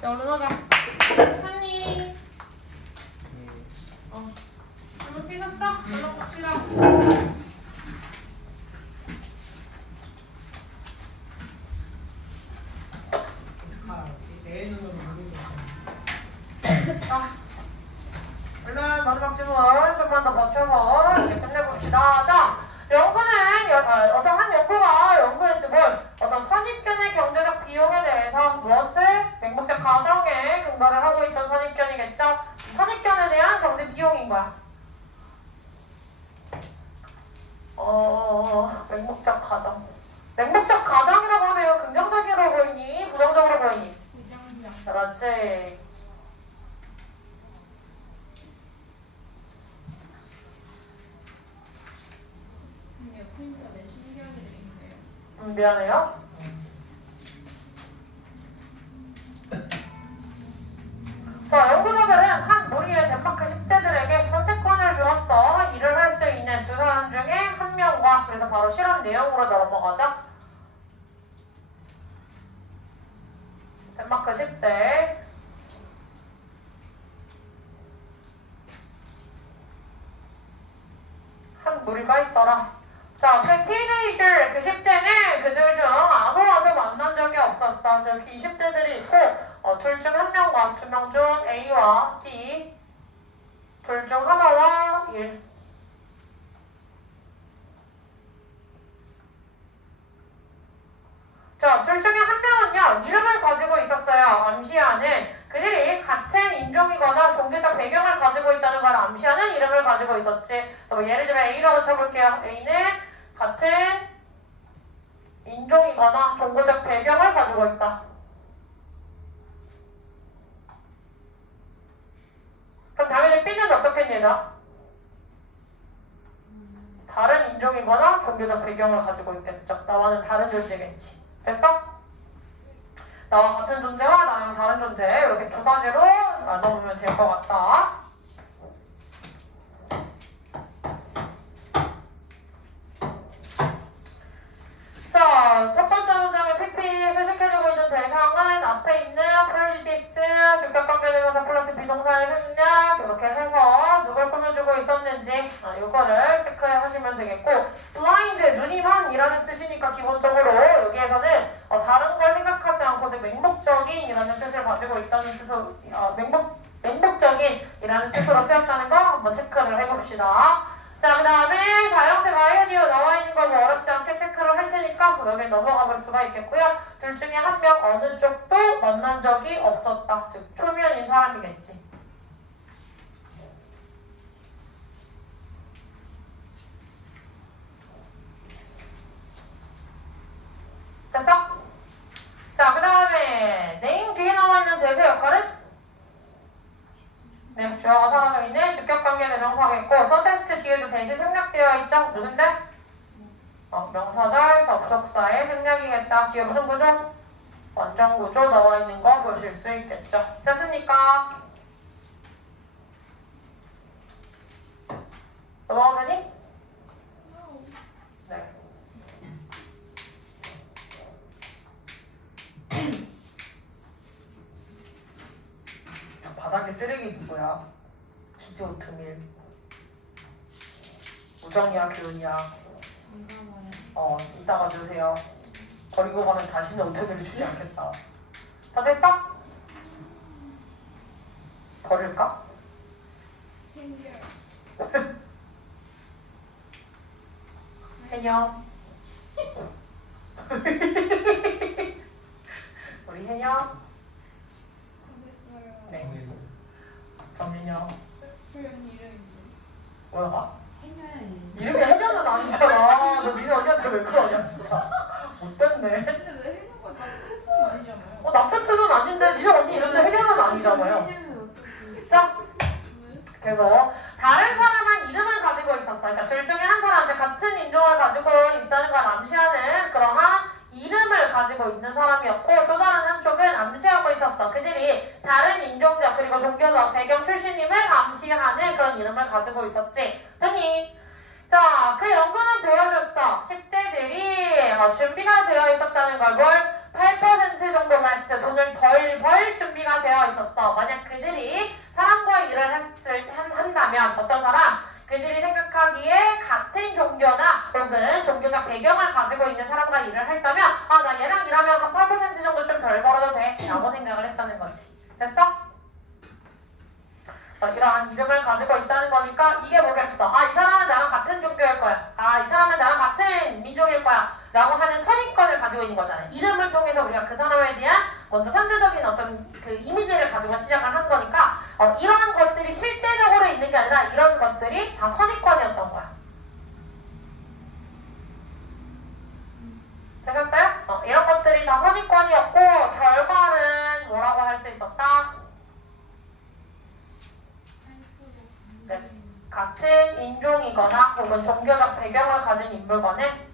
자, 얼른 하자. 한니. 얼른 뛰셨죠? 얼른 갑시다. 어떡하지? 내 눈으로 모르겠어. 얼른 마지막 질문 좀만 더 버텨서 이제 끝내봅시다. 자, 연구는 어떤 한 연구가 연구의 지금 어떤 선입견의 경제적 비용에 대해서 무엇을 맹목적 가정에 근거를 하고 있던 선입견이겠죠? 선입견에 대한 경제 비용인 거야. 맹목적 가정. 맹목적 가정이라고 하면 긍정적으로 보이니? 부정적으로 보이니? 부정적. 그렇지. 근데 프린터가 내 신기하게 돼 있네요. 미안해요. 자, 연구자들은 한 무리의 덴마크 10대들에게 선택권을 주었어. 일을 할 수 있는 두 사람 중에 한 명과, 그래서 바로 실험 내용으로 넘어가자. 덴마크 10대. 한 무리가 있더라. 자, 그 티네이저, 그 10대는 그들 중 아무와도 만난 적이 없었어. 즉, 20대들이 있고, 둘 중 한 명과 두 명 중 A와 B, 둘 중 하나와 1. 자, 둘 중에 한 명은요, 이름을 가지고 있었어요. 암시하는. 그들이 같은 인종이거나 종교적 배경을 가지고 있다는 걸 암시하는 이름을 가지고 있었지. 예를 들어 A라고 쳐볼게요. A는 같은 인종이거나 종교적 배경을 가지고 있다. 그럼 당연히 B는 어떻겠냐? 다른 인종이거나 종교적 배경을 가지고 있겠죠. 나와는 다른 존재겠지. 됐어? 나와 같은 존재와 나랑 다른 존재, 이렇게 두 가지로 나눠보면 될 것 같다. 자, 첫 번째 문장의 PP에 수식해주고 있는 대상은 앞에 있는 prejudice, 주격관계대명사 플러스 비동사의 생략, 이렇게 해서 누굴 꾸며주고 있었는지 이거를 체크하시면 되겠고, blind, 눈이만이라는 뜻이니까 기본적으로 여기에서는 다른 걸 생각하지 않고 즉 맹목적인이라는 뜻을 가지고 있다는 뜻으로 맹목적인이라는 뜻으로 쓰였다는 거 한번 체크를 해봅시다. 자, 그 다음에 사형식 아이디어 나와 있는 거 뭐 어렵지 않게 체크를 할 테니까 여기 넘어가 볼 수가 있겠고요. 둘 중에 한 명 어느 쪽도 만난 적이 없었다. 즉 초면인 사람이겠지. 됐어? 자, 그 다음에 name 뒤에 나와 있는 대세 역할은? 네, 주어가 사라져 있는 주격관계의 정사겠고, suggest 뒤에도 대신 생략되어 있죠? 무슨 데? 명사절 접속사의 생략이겠다. 뒤에 무슨 구조? 완전 구조 나와 있는 거 보실 수 있겠죠? 됐습니까? 넘어가니? 네. 바닥에 쓰레기 누구야? 기조 드밀. 우정이야, 교훈이야. 이따가 주세요. 버리고 가면 다시는 오토미를 주지 않겠다. 다 됐어? 버릴까? 챙겨. 해녀. 우리 해녀. 됐어요. 네. 정해녀. 조연 이름이 뭐야? 해녀야. 이름이 해녀는 아니잖아. 너 니네 언니한테 왜 그러냐 진짜. 못됐네. 근데 왜 해녀가 나쁜 뜻은 아니잖아요. 나쁜 뜻은 아닌데 니네 언니 이름도 해녀는 아니잖아요. 해녀는 어떻게? 자, 그래서 다른 사람은 이름을 가지고 있었어. 그러니까 둘 중에 한 사람, 같은 인종을 가지고 있다는 걸 암시하는 그러한 이름을 가지고 있는 사람이었고, 또 다른 한쪽은 암시하고 있었어. 그들이 다른 인종적 그리고 종교적 배경 출신임을 암시하는 그런 이름을 가지고 있었지. 됐니? 자, 그 연구는 보여줬어. 10대들이 준비가 되어 있었다는 걸 뭘? 8% 정도 less, 돈을 덜 벌 준비가 되어 있었어. 만약 그들이 사람과의 일을 한다면 어떤 사람? 그들이 생각하기에 같은 종교나 혹은 종교적 배경을 가지고 있는 사람과 일을 했다면 아, 나 얘랑 일하면 한 8% 정도 좀 덜 벌어도 돼 라고 생각을 했다는 거지. 됐어? 이러한 이름을 가지고 있다는 거니까 이게 뭐겠어? 아, 이 사람은 나랑 같은 종교일 거야. 아, 이 사람은 나랑 같은 민족일 거야. 라고 하는 선입견을 가지고 있는 거잖아. 이름을 통해서 우리가 그 사람에 대한 먼저 상대적인 어떤 그 이미지를 가지고 시작을 한 거니까 이러한 것들이 실제적으로 있는 게 아니라 이런 것들이 다 선입견이었던 거야. 되셨어요? 이런 것들이 다 선입견이었고 결과는 뭐라고 할 수 있었다? 네. 같은 인종이거나 혹은 종교적 배경을 가진 인물 간에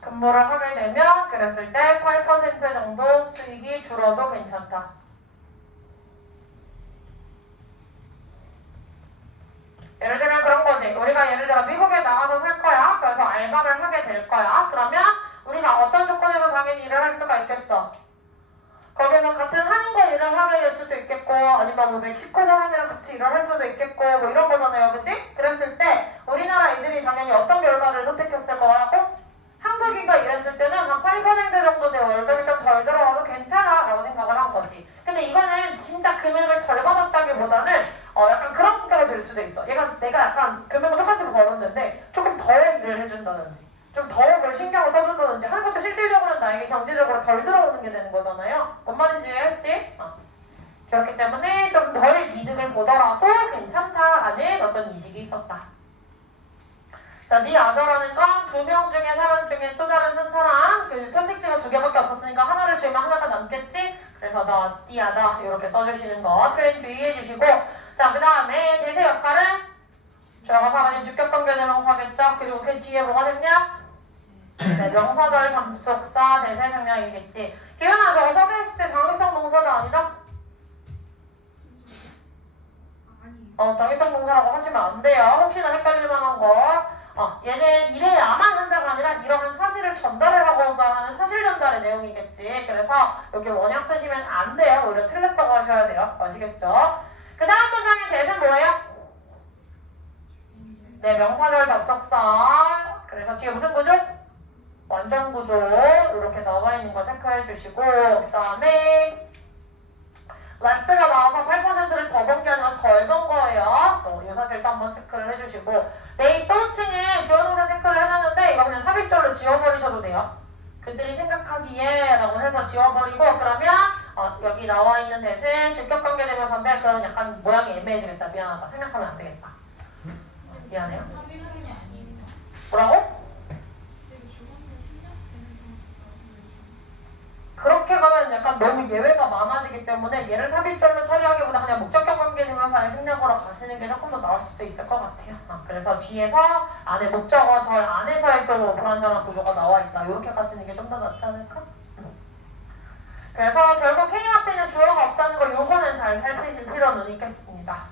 근무를 하게 되면 그랬을 때 8% 정도 수익이 줄어도 괜찮다. 예를 들면 그런 거지. 우리가 예를 들어 미국에 나가서 살 거야. 그래서 알바를 하게 될 거야. 그러면 우리가 어떤 조건에서 당연히 일을 할 수가 있겠어. 거기서 같은 한인과 일을 하게 될 수도 있겠고 아니면 뭐 멕시코 사람이랑 같이 일을 할 수도 있겠고 뭐 이런 거잖아요. 그치? 그랬을 때 우리나라 애들이 당연히 어떤 결과를 선택했을 거라고? 한국인과 일했을 때는 한 8% 정도 내 월급이 좀 덜 들어와도 괜찮아 라고 생각을 한 거지. 근데 이거는 진짜 금액을 덜 받았다기보다는 약간 그런 생각이 들 수도 있어. 내가 약간 금액을 똑같이 벌었는데 조금 더 일을 해준다든지 좀 더 뭘 신경을 써준다든지 하는 것도 실질적으로는 나에게 경제적으로 덜 들어오는 게 되는 거잖아요. 뭔 말인지 했지? 그렇기 때문에 좀 덜 이득을 보더라도 괜찮다라는 어떤 인식이 있었다. 자, 니 아더라는 건 두 명 중에 사람 중에 또 다른 한 사람 그 선택지가 2개밖에 없었으니까 하나를 주면 하나가 남겠지? 그래서 너, 니 아더 이렇게 써주시는 거 표현 주의해 주시고 자, 그 다음에 대세 역할은 주어가 사라진 주격관계 대명사겠죠? 그리고 그 뒤에 뭐가 됐냐? 네, 명사절 접속사 대세 생략이겠지. 기현아 저거 섭외했을 때 당위성 동사도 아니다? 당위성 동사라고 하시면 안 돼요. 혹시나 헷갈릴 만한 거. 얘는 이래야만 한다가 아니라 이러한 사실을 전달을 하고자 하는 사실 전달의 내용이겠지. 그래서 여기 원형 쓰시면 안 돼요. 오히려 틀렸다고 하셔야 돼요. 아시겠죠? 그 다음 문장의 대세는 뭐예요? 네, 명사절 접속사. 그래서 뒤에 무슨 구조? 완전 구조. 이렇게 나와 있는 거 체크해 주시고 그 다음에 레스가 나와서 8%를 더 번 게 아니라 덜 번 거예요. 이 사실도 한번 체크를 해주시고 네, 또 층에 주어동사 체크를 해놨는데 이거 그냥 삽입절로 지워버리셔도 돼요. 그들이 생각하기에 라고 해서 지워버리고 그러면 여기 나와 있는 대신 주격관계 대명사인데 그러면 약간 모양이 애매해지겠다. 미안하다. 생각하면 안 되겠다. 미안해요. 삽입형이 아닙니다. 뭐라고? 그렇게 가면 약간 너무 예외가 많아지기 때문에 얘를 삽입절로 처리하기보다 그냥 목적격 관계대명사의 생략으로 가시는 게 조금 더 나을 수도 있을 것 같아요. 그래서 뒤에서 안에 목적어 절 안에서의 또 불완전한 구조가 나와 있다. 이렇게 가시는 게 좀 더 낫지 않을까? 그래서 결국 K 앞에는 주어가 없다는 거 요거는 잘 살피실 필요는 있겠습니다.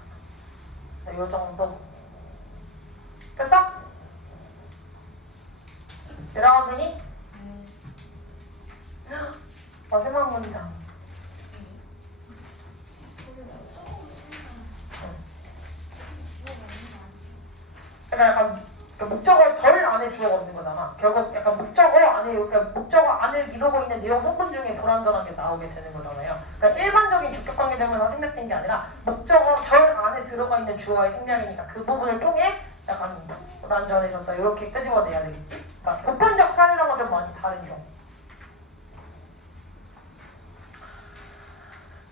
네, 요 정도. 됐어? 들어가도 되니? 마지막 문장. 그러니까 약간 목적어 절 안에 주어가 있는 거잖아. 결국 약간 목적어 안에 이렇게 목적어 안을 이루고 있는 내용 성분 중에 불완전한 게 나오게 되는 거잖아요. 그러니까 일반적인 주격관계 대명사가 생략된 게 아니라 목적어 절 안에 들어가 있는 주어의 생략이니까 그 부분을 통해 약간 불완전해졌다 이렇게 끄집어내야 되겠지. 그러니까 보편적 사례랑은 좀 많이 다른 경우.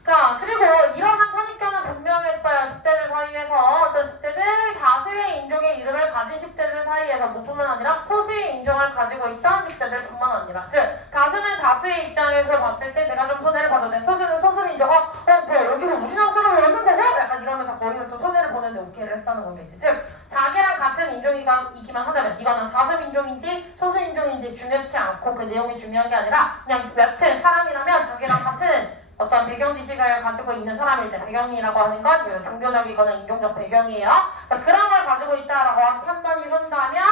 자, 그리고 이러한 선입견은 분명했어요. 10대들 사이에서. 어떤 10대들? 다수의 인종의 이름을 가진 10대들 사이에서 뭐뿐만 아니라 소수의 인종을 가지고 있던 10대들 뿐만 아니라 즉 다수는 다수의 입장에서 봤을 때 내가 좀 손해를 봐도 돼. 소수는 소수민족가 뭐야 여기서 우리나라 사람을 왔는 거고? 약간 이러면서 거기서 또 손해를 보는데 오케이를 했다는 거겠지. 즉 자기랑 같은 인종이기만 하다면 이거는 다수민족인지 소수인종인지 중요치 않고 그 내용이 중요한 게 아니라 그냥 여튼 사람이라면 자기랑 같은 어떤 배경 지식을 가지고 있는 사람일 때 배경이라고 하는 건 종교적이거나 인종적 배경이에요. 그래서 그런 걸 가지고 있다라고 판단이 선다면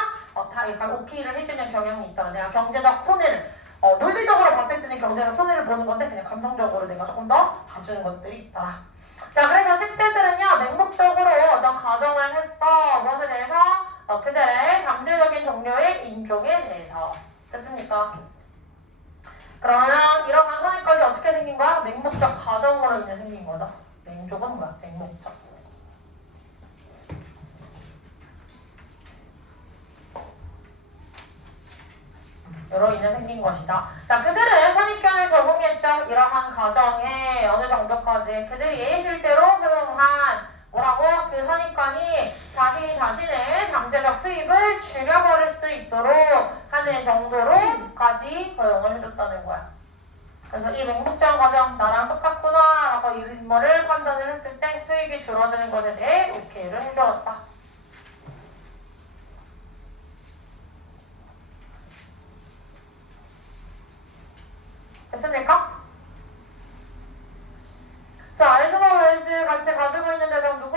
다 약간 오케이를 해주는 경향이 있다. 내가 경제적 손해를 논리적으로 봤을 때는 경제적 손해를 보는 건데 그냥 감성적으로 내가 조금 더 봐주는 것들이 있더라. 자, 그래서 10대들은요 맹목적으로 어떤 가정을 했어. 무엇에 대해서? 그들의 잠재적인 동료의 인종에 대해서. 됐습니까? 그러면 이러한 선입관이 어떻게 생긴 거야? 맹목적 가정으로 인해 생긴 거죠. 맹족은 뭐야? 맹목적. 여로 인해 생긴 것이다. 자, 그들은 선입견을 적용했죠. 이러한 가정에 어느 정도까지 그들이 실제로 허용한 뭐라고? 그 선입관이 자신이 자신의 잠재적 수입을 줄여버릴 수 있도록 하는 정도로까지 허용을 해줬다는 거야. 그래서 이 맹목적 과정 나랑 똑같구나 라고 이 인물을 판단을 했을 때 수익이 줄어드는 것에 대해 오케이를 해주었다. 됐습니까? 자, 에즈버 웰즈 같이 가지고 있는 대상 누구?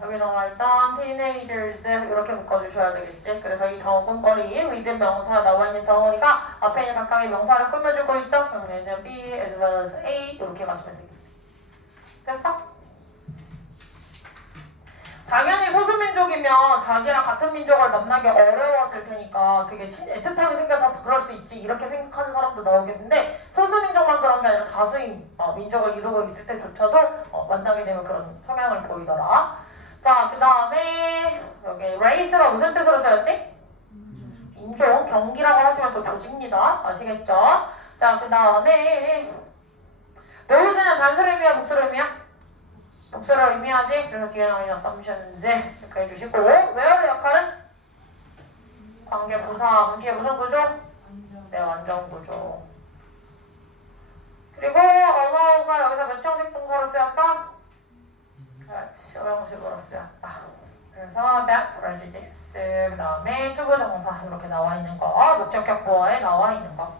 여기 나와있던 teenagers 이렇게 묶어주셔야 되겠지. 그래서 이 덩어리 with 명사 나와있는 덩어리가 앞에 있는 각각의 명사를 꾸며주고 있죠. 그러면 얘는 B as well as A 이렇게 가시면 되겠지. 됐어? 당연히 소수민족이면 자기랑 같은 민족을 만나기 어려웠을 테니까 되게 애틋함이 생겨서 그럴 수 있지 이렇게 생각하는 사람도 나오겠는데 소수민족만 그런 게 아니라 다수인 민족을 이루고 있을 때조차도 만나게 되면 그런 성향을 보이더라. 자, 그 다음에 여기 race가 무슨 뜻으로 쓰였지? 인종, 경기라고 하시면 또 조집니다. 아시겠죠? 자, 그 다음에 노우즈는 단수를 의미야 복수를 의미야? 복수를 의미하지? 그래서 뒤에 나오는 assumptions 체크해 주시고 where의 역할은? 관계 부사, 뒤에 무슨 구조? 네, 완전 구조. 그리고 allow가 여기서 몇 형식 동사로 쓰였다? 그렇지, 형식으로 쓰였다. 그래서 that prejudice 그 다음에 투부 동사 이렇게 나와 있는 거, 목적격 보어에 나와 있는 거.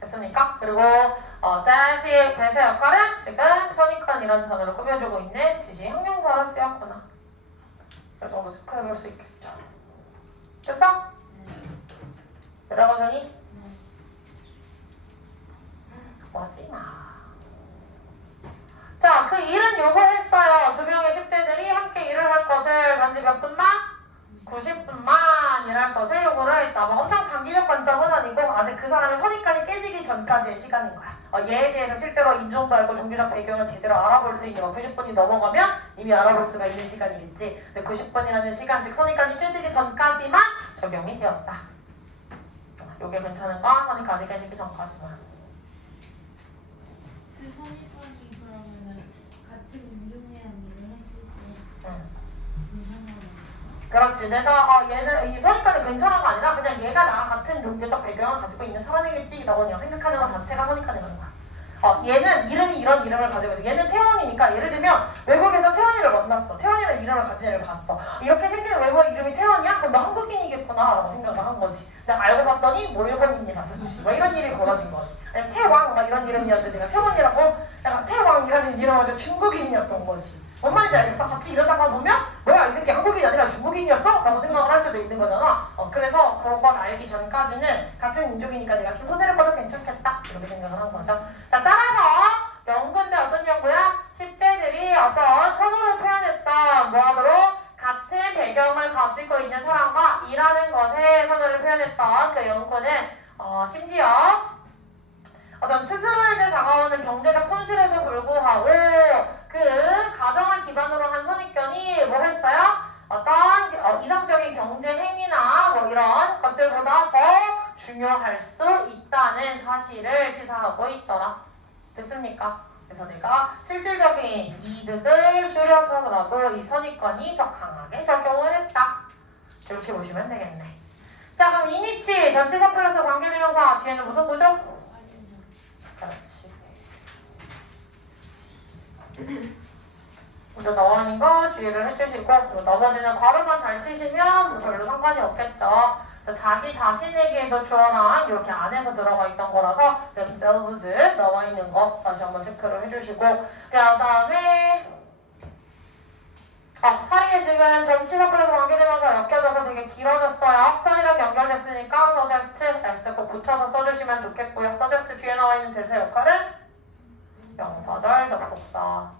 됐습니까? 그리고 that의 대세 역할은 지금 선입관 이런 단어를 꾸며주고 있는 지시 형용사로 쓰였구나. 이 정도 체크해볼 수 있겠죠. 됐어? 들어가더니 뭐지마. 자, 그 일은 요구했어요. 두 명의 10대들이 함께 일을 할 것을 단지 몇 분만? 90분만 일할 것을 요구를 했다. 뭐 엄청 장기적 관점은 아니고 아직 그 사람의 선입관이 깨지기 전까지의 시간인 거야. 얘에 대해서 실제로 인종도 알고 종교적 배경을 제대로 알아볼 수 있는 거 90분이 넘어가면 이미 알아볼 수가 있는 시간이겠지. 근데 90분이라는 시간, 즉 선입관이 깨지기 전까지만 적용이 되었다. 요게 괜찮은 건 선입관이 깨지기 전까지만. 그 선입관이 그러면은 같은 인종이랑 일을 했을 때 괜찮아요? 그렇지. 내가 얘는 이 선입관이 괜찮은 거 아니라 그냥 얘가 나랑 같은 종교적 배경을 가지고 있는 사람이겠지 라고 그냥 생각하는 것 자체가 선입관이라는 거야. 얘는 이름이 이런 이름을 가지고 있어. 얘는 태원이니까 예를 들면 외국에서 태원이를 만났어. 태원이라는 이름을 가진 애를 봤어. 이렇게 생긴 외국의 이름이 태원이야? 그럼 너 한국인이겠구나 라고 생각을 한 거지. 내가 알고 봤더니 뭐 일본인이라든지 뭐 이런 일이 벌어진 거지. 아니면 태왕 막 이런 이름이었는데 내가 태원이라고 약간 태왕이라는 이름을 가지고 중국인이었던 거지. 뭔 말인지 알겠어? 같이 이러다가 보면 뭐야 이 새끼 한국인이 아니라 중국인이었어? 라고 생각을 할 수도 있는 거잖아. 그래서 그런 걸 알기 전까지는 같은 민족이니까 내가 좀 손해를 봐도 괜찮겠다 이렇게 생각을 한 거죠. 자, 따라서 연구인데 어떤 연구야? 10대들이 어떤 선호를 표현했다. 뭐하도록? 같은 배경을 가지고 있는 사람과 일하는 것에 선호를 표현했던 그 연구는 심지어 어떤 스스로에게 다가오는 경제적 손실에도 불구하고 그 가정을 기반으로 한 선입견이 뭐 했어요? 어떤 이상적인 경제 행위나 뭐 이런 것들보다 더 중요할 수 있다는 사실을 시사하고 있더라. 됐습니까? 그래서 내가 실질적인 이득을 줄여서라도 이 선입견이 더 강하게 적용을 했다. 이렇게 보시면 되겠네. 자, 그럼 이니치 전치사 플러스 관계대명사 뒤에는 무슨 구조? 그렇지. 먼저 나와 있는 거 주의를 해주시고 나머지는 괄호만 잘 치시면 별로 상관이 없겠죠. 그래서 자기 자신에게도 주어랑 이렇게 안에서 들어가 있던 거라서 themselves 나와 있는 거 다시 한번 체크를 해주시고 그 다음에 사이에 지금 정치사건에서 관계되면서 엮여져서 되게 길어졌어요. study랑 연결됐으니까 suggest, s 꼭 붙여서 써주시면 좋겠고요. suggest 뒤에 나와 있는 대세 역할은 명사절 접속사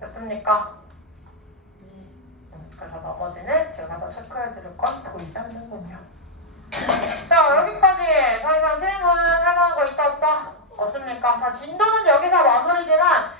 됐습니까? 그래서 나머지는 제가 더 체크해드릴 건 보이지 않는군요. 자, 여기까지 더 이상 질문할 만한 거 있다 없다? 없습니까? 자, 진도는 여기서 마무리지만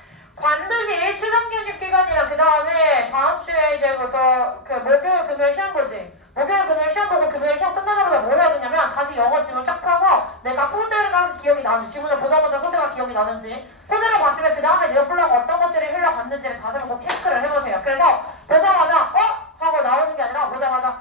반드시 추정교육기간이랑 그 다음에 다음 주에 이제부터 그 목요일 금요일 시험 보지. 목요일 금요일 시험 보고 금요일 시험 끝나자마자 뭐 해야 되냐면 다시 영어 지문 쫙 펴서 내가 소재가 기억이 나는지 지문을 보자마자 소재가 기억이 나는지 소재를 봤으면 그 다음에 내 플러가 어떤 것들이 흘러갔는지를 다시 한번 꼭 체크를 해보세요. 그래서 보자마자 하고 나오는 게 아니라 보자마자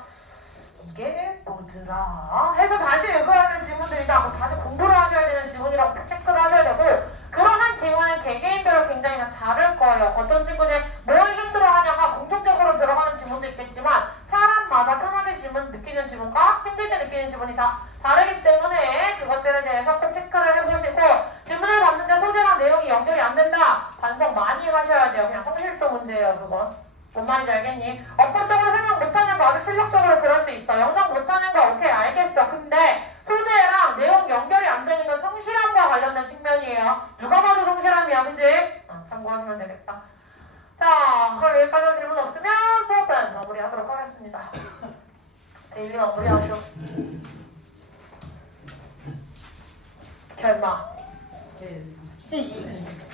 이게 뭐더라 해서 다시 읽어야 되는 지문들이다. 다시 공부를 하셔야 되는 지문이라고 체크를 하셔야 되고 그러한 지문은 개개인별로 굉장히 다 다를 거예요. 어떤 친구는 뭘 힘들어하냐가 공통적으로 들어가는 지문도 있겠지만 사람마다 편하게 지문 느끼는 지문과 힘들게 느끼는 지문이 다 다르기 때문에 그것들에 대해서 꼭 체크를 해보시고 질문을 봤는데 소재랑 내용이 연결이 안 된다. 반성 많이 하셔야 돼요. 그냥 성실도 문제예요. 그건. 뭔 말인지 알겠니? 어법적으로 설명 못하는 거 아직 실력적으로 그럴 수 있어. 영상 못하는 거 오케이 알겠어. 근데 소재랑 내용 연결이 안 되는 건 성실함과 관련된 측면이에요. 누가 봐도 성실함이야. 그치? 참고하시면 되겠다. 자, 그럼 여기까지 질문 없으면 수업은 마무리하도록 하겠습니다. 데일리 마무리하시오. 결마. 네.